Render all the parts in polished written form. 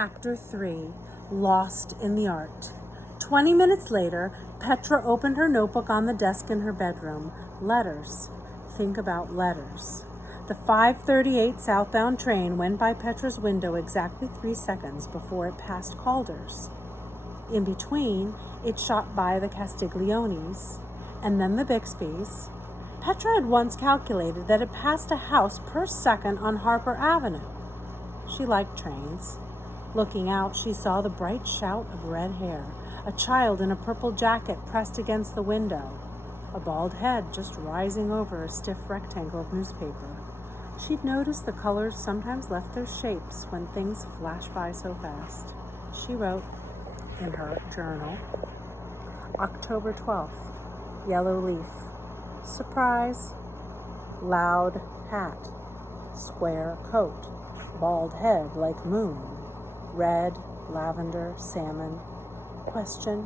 Chapter 3, Lost in the Art. 20 minutes later, Petra opened her notebook on the desk in her bedroom. Letters. Think about letters. The 5:38 southbound train went by Petra's window exactly 3 seconds before it passed Calder's. In between, it shot by the Castiglionis and then the Bixbys. Petra had once calculated that it passed a house per second on Harper Avenue. She liked trains. Looking out, she saw the bright shout of red hair, a child in a purple jacket pressed against the window, a bald head just rising over a stiff rectangle of newspaper. She'd noticed the colors sometimes left their shapes when things flashed by so fast. She wrote in her journal, October 12th, yellow leaf, surprise, loud hat, square coat, bald head like moon, red, lavender, salmon. Question,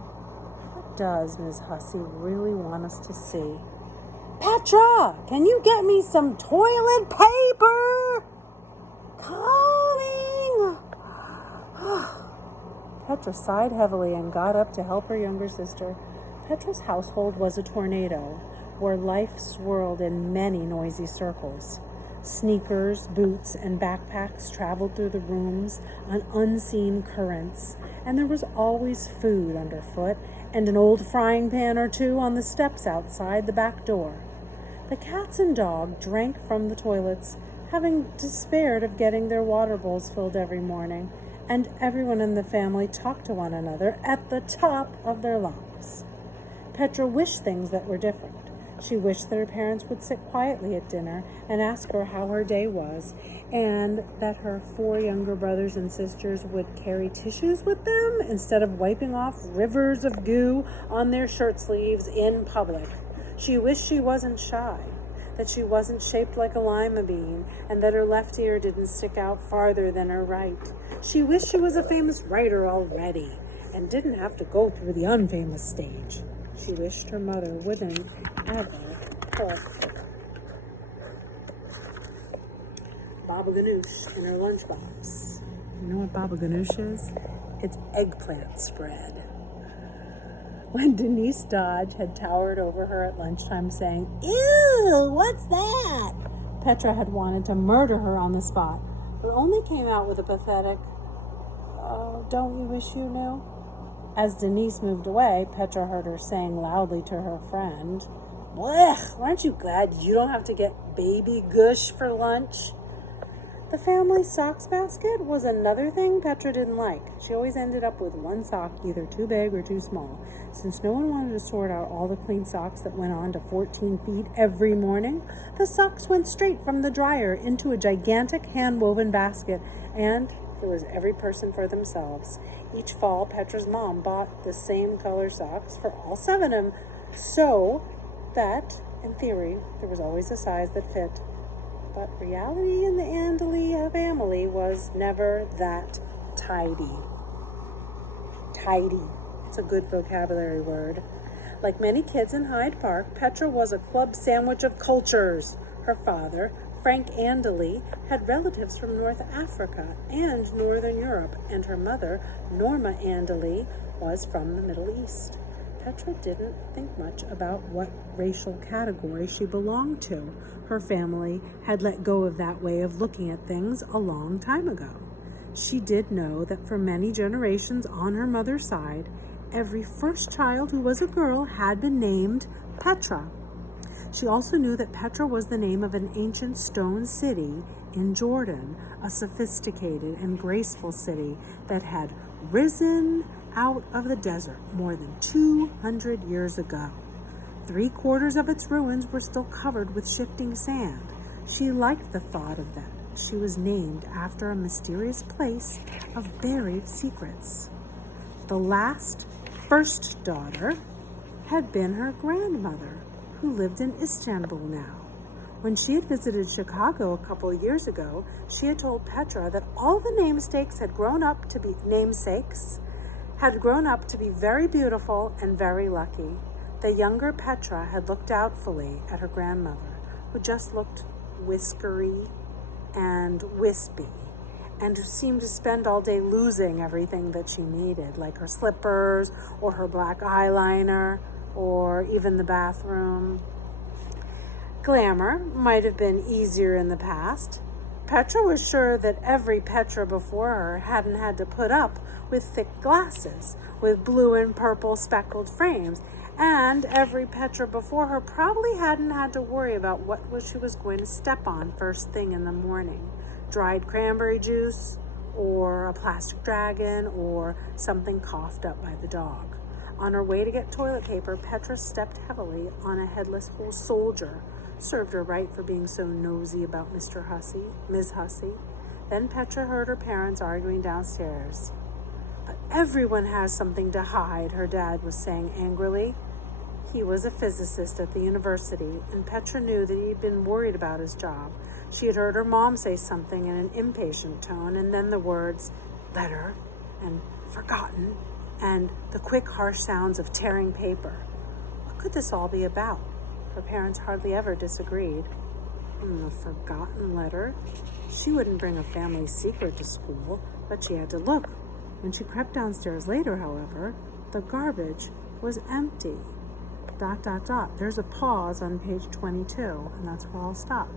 what does Ms. Hussey really want us to see? Petra, can you get me some toilet paper? Coming! Petra sighed heavily and got up to help her younger sister. Petra's household was a tornado, where life swirled in many noisy circles. Sneakers, boots, and backpacks traveled through the rooms on unseen currents, and there was always food underfoot and an old frying pan or two on the steps outside the back door. The cats and dog drank from the toilets, having despaired of getting their water bowls filled every morning, and everyone in the family talked to one another at the top of their lungs. Petra wished things that were different. She wished that her parents would sit quietly at dinner and ask her how her day was, and that her 4 younger brothers and sisters would carry tissues with them instead of wiping off rivers of goo on their shirt sleeves in public. She wished she wasn't shy, that she wasn't shaped like a lima bean, and that her left ear didn't stick out farther than her right. She wished she was a famous writer already and didn't have to go through the unfamous stage. She wished her mother wouldn't ever put baba ganoush in her lunchbox. You know what baba ganoush is? It's eggplant spread. When Denise Dodge had towered over her at lunchtime saying, "Ew, what's that?" Petra had wanted to murder her on the spot, but only came out with a pathetic, "Oh, don't you wish you knew?" As Denise moved away, Petra heard her saying loudly to her friend, "Blech, aren't you glad you don't have to get baby gush for lunch?" The family socks basket was another thing Petra didn't like. She always ended up with one sock, either too big or too small. Since no one wanted to sort out all the clean socks that went on to 14 feet every morning, the socks went straight from the dryer into a gigantic hand-woven basket, and it was every person for themselves. Each fall, Petra's mom bought the same color socks for all 7 of them, so that, in theory, there was always a size that fit. But reality in the Andaley family was never that tidy. Tidy. It's a good vocabulary word. Like many kids in Hyde Park, Petra was a club sandwich of cultures. Her father, Frank Andaley, had relatives from North Africa and Northern Europe, and her mother, Norma Andaley, was from the Middle East. Petra didn't think much about what racial category she belonged to. Her family had let go of that way of looking at things a long time ago. She did know that for many generations on her mother's side, every first child who was a girl had been named Petra. She also knew that Petra was the name of an ancient stone city in Jordan, a sophisticated and graceful city that had risen out of the desert more than 200 years ago. 3/4 of its ruins were still covered with shifting sand. She liked the thought of that. She was named after a mysterious place of buried secrets. The last first daughter had been her grandmother, who lived in Istanbul now. When she had visited Chicago a couple of years ago, she had told Petra that all the namesakes had grown up to be very beautiful and very lucky. The younger Petra had looked doubtfully at her grandmother, who just looked whiskery and wispy, and who seemed to spend all day losing everything that she needed, like her slippers or her black eyeliner or even the bathroom. Glamour might have been easier in the past. Petra was sure that every Petra before her hadn't had to put up with thick glasses with blue and purple speckled frames, and every Petra before her probably hadn't had to worry about what she was going to step on first thing in the morning. Dried cranberry juice, or a plastic dragon, or something coughed up by the dog. On her way to get toilet paper, Petra stepped heavily on a headless soldier. Served her right for being so nosy about Ms. Hussey. Then Petra heard her parents arguing downstairs. "But everyone has something to hide," her dad was saying angrily. He was a physicist at the university, and Petra knew that he'd been worried about his job. She had heard her mom say something in an impatient tone, and then the words "letter" and "forgotten" and the quick, harsh sounds of tearing paper. What could this all be about? Her parents hardly ever disagreed. A forgotten letter? She wouldn't bring a family secret to school, but she had to look. When she crept downstairs later, however, the garbage was empty. ... There's a pause on page 22, and that's where I'll stop.